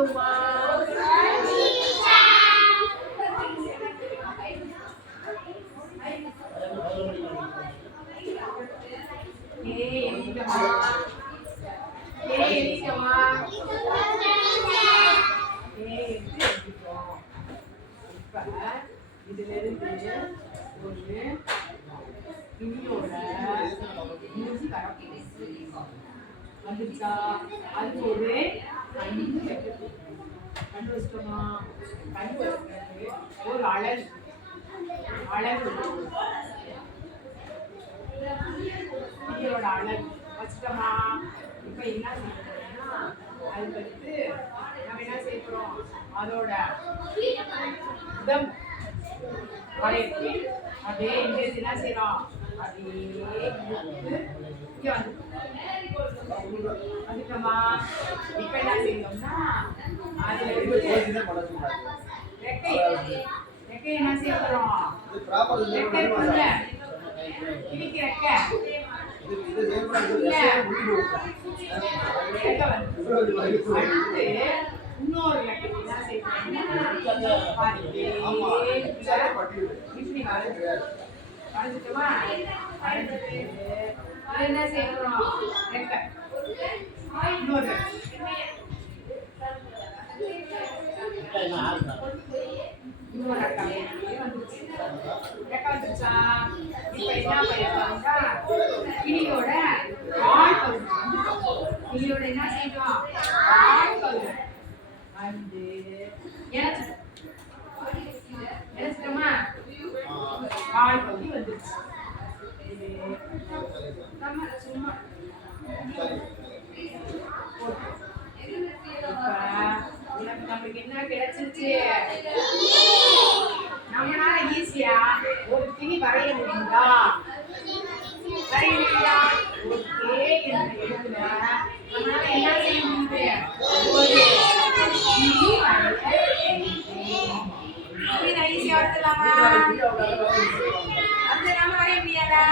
சொல்லுமா? இதுல இருந்து ஒரு கிளியோட மூஞ்சி வந்துச்சா? அது ஒரு கண்ணு கண்ணு வச்சுட்டோமா? கண்ணு வச்சுக்கிறது ஒரு அழகு அழகு கிளியோட அழகு வச்சுட்டோமா? இப்ப என்ன செய்யணும்னா அதுக்கு அடுத்து நம்ம என்ன செய்ய போறோம்? அதோட உடம்பு வளையத்தை அப்படியே எங்கேருந்து என்ன செய்யறோம்? அப்படியே இங்கே வந்துட்டோமா? இப்ப என்ன செய்யணும்னா அதுல ரெக்கை ரெக்கை என்ன செய்ய போறோம்? ரெக்கை இருக்குல்ல, கிளிக்கு ரெக்கை அடுத்து இன்னொரு ரெக்கை என்ன செய்யணும்னா இப்படி வளைஞ்சிட்டோமா? வளைஞ்சிட்டு என்ன செய்யணும்? ரெக்கை இன்னொரு வந்துச்சா? இப்ப என்ன பண்ணா கிளியோட ஆள் பகுதி கிளியோட என்ன செய்யணும்? ஆள் பகுதி வந்து இணைச்சிட்டோமா? ஆள் பகுதி வந்துருச்சு. நம்ம சும்மா நமக்கு என்ன கிடைச்சிருச்சு? நம்மளால ஈஸியா ஒரு கிளி வரைய முடியுதா? வரைய முடியுதா? ஓகே, என்ற இடத்துல நம்மளால என்ன செய்ய முடியுது? ஒரு கிளி வரைய ஈஸியா வரையலாமா? அந்த நம்ம வரைய முடியாதா?